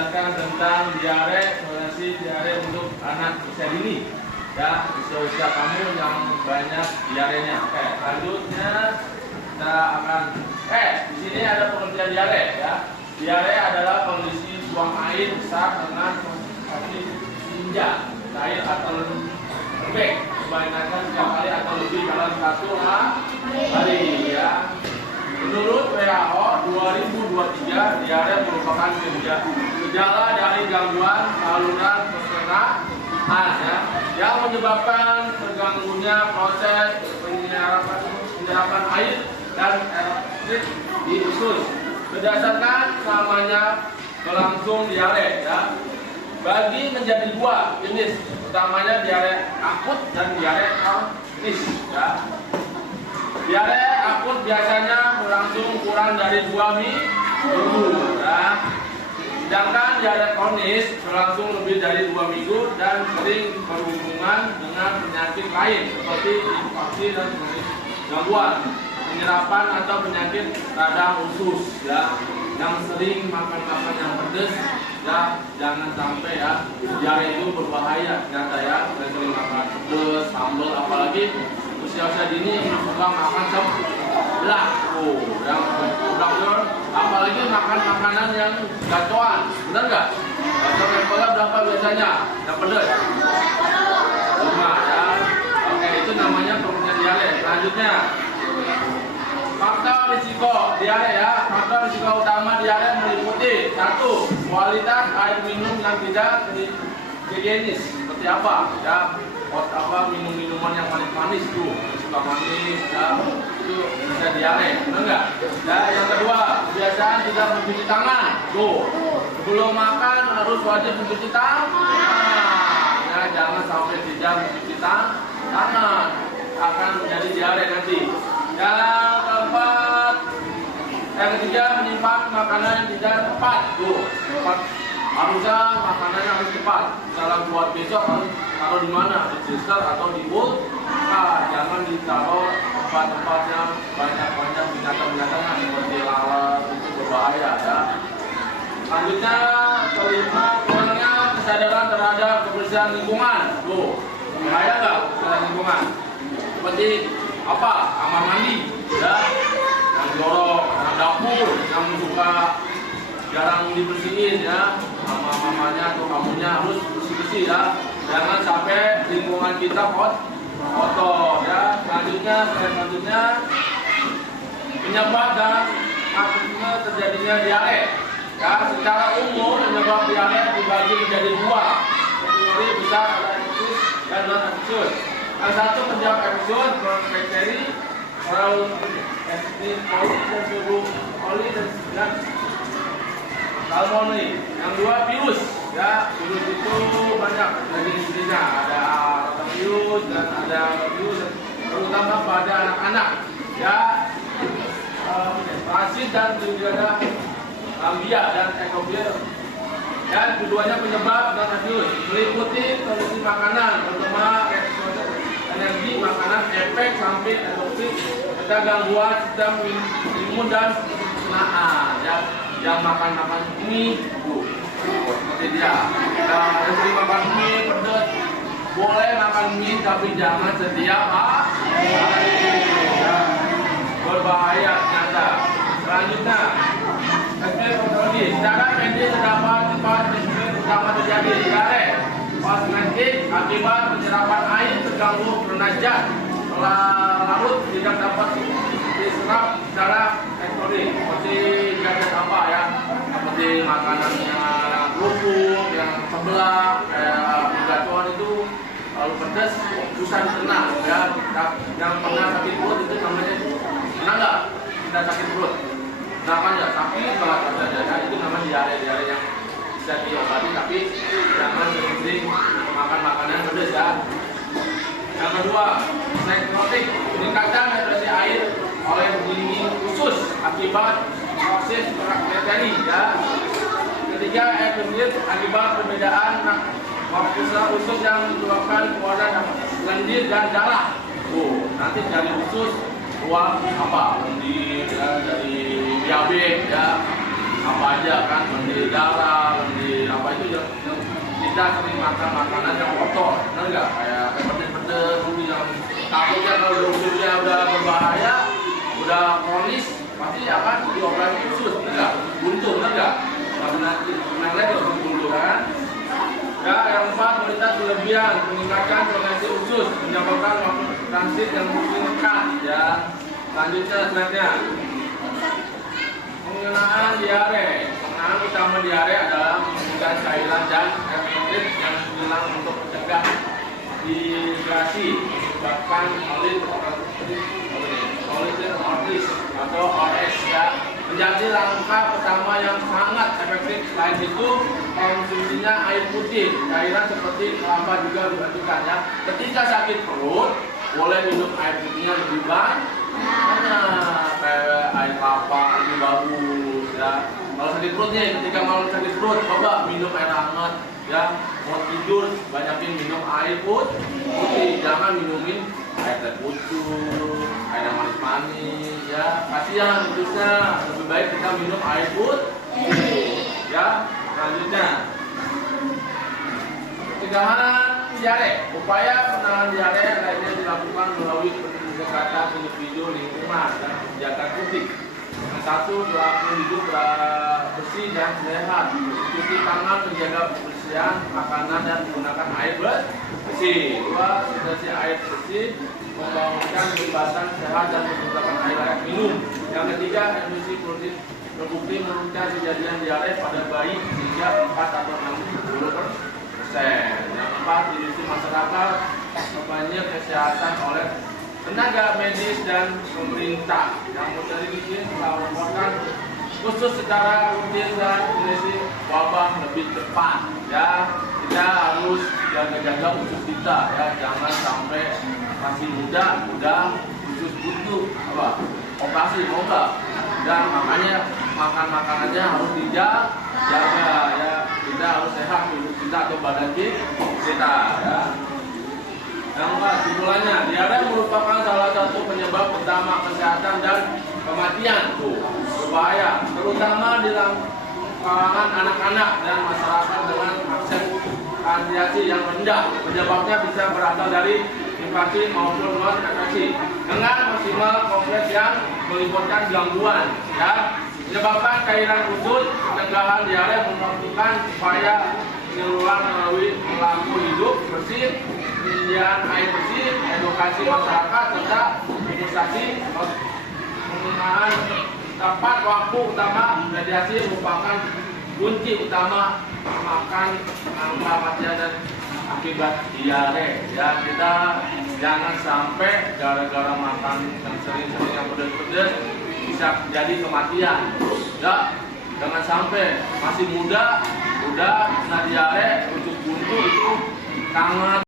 menjelaskan tentang diare, solusi diare untuk anak usia dini. Ya, usia kamu yang banyak diarenya. Oke, selanjutnya kita akan di sini ada pengertian diare ya. Diare adalah kondisi buang air besar dengan konsentrasi tinja, air atau lembek kebanyakan 3 kali atau lebih dalam 1 hari ya. Menurut WHO 2023, diare merupakan gejala dari gangguan saluran pencernaan ya, yang menyebabkan terganggunya proses penyerapan air dan elektrik di usus. Berdasarkan namanya berlangsung diare ya, bagi menjadi 2 jenis, utamanya diare akut dan diare kronis ya. Diare akut biasanya berlangsung kurang dari 2 minggu ya. Sedangkan diare kronis berlangsung lebih dari 2 minggu dan sering berhubungan dengan penyakit lain seperti infeksi dan gangguan penyerapan atau penyakit radang usus ya. Yang sering makan yang pedas ya, jangan sampai ya, diare itu berbahaya ternyata ya. Sering makan pedas, sambal, apalagi usia-usia dini suka makan seblak, yang seblak, apalagi makan makanan yang gacoan, benar nggak? Gacor levelnya berapa biasanya? Yang pedas? 5 ya. Oke, itu namanya pengertian diare. Selanjutnya, faktor risiko diare ya. Faktor risiko utama diare meliputi 1. Kualitas air minum yang tidak higienis. Seperti apa ya? Minum-minuman yang manis-manis tuh, suka manis ya, itu bisa diare, benar nggak? Ya, yang kedua, kebiasaan tidak mencuci tangan. Tuh, sebelum makan harus wajib mencuci tangan. Ya, jangan sampai tidak mencuci tangan, akan menjadi diare nanti. Yang keempat, yang ketiga, menyimpan makanan yang tidak tepat. Tuh, harusnya makanannya harus tepat. Dalam buat besok harus taruh di mana? Di freezer atau di bowl? Jangan ditaruh tempat-tempat yang banyak binatang-binatang seperti lalat, itu berbahaya ya. Selanjutnya, kelima, kurangnya kesadaran terhadap kebersihan lingkungan. Tuh, bahaya nggak kesadaran lingkungan? Seperti apa? Kamar mandi ya, yang jorok, yang dapur, yang suka jarang dibersihin ya, mamanya atau kamunya harus bersih-bersih ya. Jangan sampai lingkungan kita kotor ya. Selanjutnya penyebab dan akibatnya terjadinya diare ya. Secara umum penyebab diare dibagi menjadi 2 kategori besar, ada infeksius dan non infeksius. Yang satu penyebab infeksius, bakteri, dan salmonella. Yang 2 virus ya. Virus itu banyak jenis-jenisnya, ada rotavirus dan ada virus terutama pada anak-anak ya. Parasit dan juga ada lambia dan ekovirus. Dan keduanya penyebab dan virus meliputi kondisi makanan, terutama energi makanan, efek samping toksik, ada gangguan sistem imun dan pencernaan ya. Yang makan mie, seperti dia. Yang sering makan mie pedas, boleh makan mie tapi jangan setiap hari. Berbahaya ternyata. Selanjutnya, epidemiologi. Secara medis terdapat 4 penyebab utama terjadi diare. Kosmetik akibat penyerapan air terganggu bernajat. Larut tidak dapat diserap secara elektronik, seperti gadget apa ya, seperti makanannya kerupuk, yang sebelah, kayak gacuan itu kalau pedas susah dicerna ya. Yang pernah sakit perut itu namanya, pernah nggak? Tidak sakit perut, namanya sakit banget rasanya. Itu namanya diare yang bisa diobati, tapi jangan sering makan makanan pedas ya. Yang kedua, nekrotik, peningkatan nitrasi air oleh dinding usus akibat proses bakteri ya. Ketiga, epidemik akibat perbedaan lapisan usus yang menyebabkan keluaran lendir dan darah. Nanti dari usus keluar apa? Lendir ya, dari diabetes ya, apa aja kan, lendir darah, lendir tidak sering makan makanan yang kotor, benar nggak? Kayak pedes-pedes, yang takutnya kalau ususnya udah berbahaya, udah kronis, pasti akan dioperasi usus, benar nggak? Buntu, benar nggak? Karena itu buntu kan? Ya, yang keempat, wanita berlebihan meningkatkan toleransi usus, menyebabkan waktu transit yang singkat. Ya, selanjutnya sebenarnya pengenaan diare. Pengenaan utama diare adalah menghentikan cairan dan air fluid yang hilang untuk mencegah dehidrasi, menyebabkan olis atau OS ya. Menjadi langkah pertama yang sangat efektif. Selain itu, konsumsinya air putih, cairan seperti kelapa juga dianjurkan ya. Ketika sakit perut, boleh minum air putihnya lebih banyak, kayak air kelapa lebih bagus ya. Kalau sakit perut nih, ketika malam sakit perut, coba minum air hangat ya. Mau tidur, banyakin minum air putih, jangan minumin air teh pucuk, air yang manis-manis ya, kasihan ususnya. Lebih baik kita minum air putih ya. Selanjutnya pencegahan diare. Upaya penanganan diare lainnya dilakukan melalui pendekatan individu, lingkungan, dan kebijakan publik. Yang satu, berlaku hidup bersih dan sehat, cuci tangan, menjaga kebersihan makanan dan menggunakan air bersih. Dua, sediasi air bersih, membangunkan kebebasan sehat dan menggunakan air layak minum. Yang ketiga, emisi protein terbukti menurunkan kejadian diare pada bayi hingga 4 atau 60%. Yang keempat, diisi masyarakat memperbanyak kesehatan oleh tenaga medis dan pemerintah. Yang dari ini melaporkan khusus secara rutin dan kondisi wabah lebih cepat ya. Kita harus jaga-jaga usus kita ya, jangan sampai masih muda udah usus butuh operasi mau nggak. Dan makanya makan makanannya harus dijaga ya. Kita harus sehat usus kita atau badan kita ya. Yang kesimpulannya, diare merupakan salah satu penyebab utama kesehatan dan kematian. Berbahaya, terutama di kalangan anak-anak dan masyarakat dengan akses radiasi yang rendah. Penyebabnya bisa berasal dari infeksi maupun non infeksi dengan maksimal kompleks yang melibatkan gangguan ya. Menyebabkan cairan usus. Pencegahan diare membutuhkan upaya penyaluran melalui perilaku hidup bersih, penyediaan air bersih, edukasi masyarakat, serta imunisasi. Penggunaan tepat waktu utama radiasi merupakan kunci utama makan angka kematian dan akibat diare ya. Kita jangan sampai gara-gara makan yang sering-sering yang pedas-pedas bisa jadi kematian ya. Jangan sampai masih muda udah kena diare, usus buntu itu sangat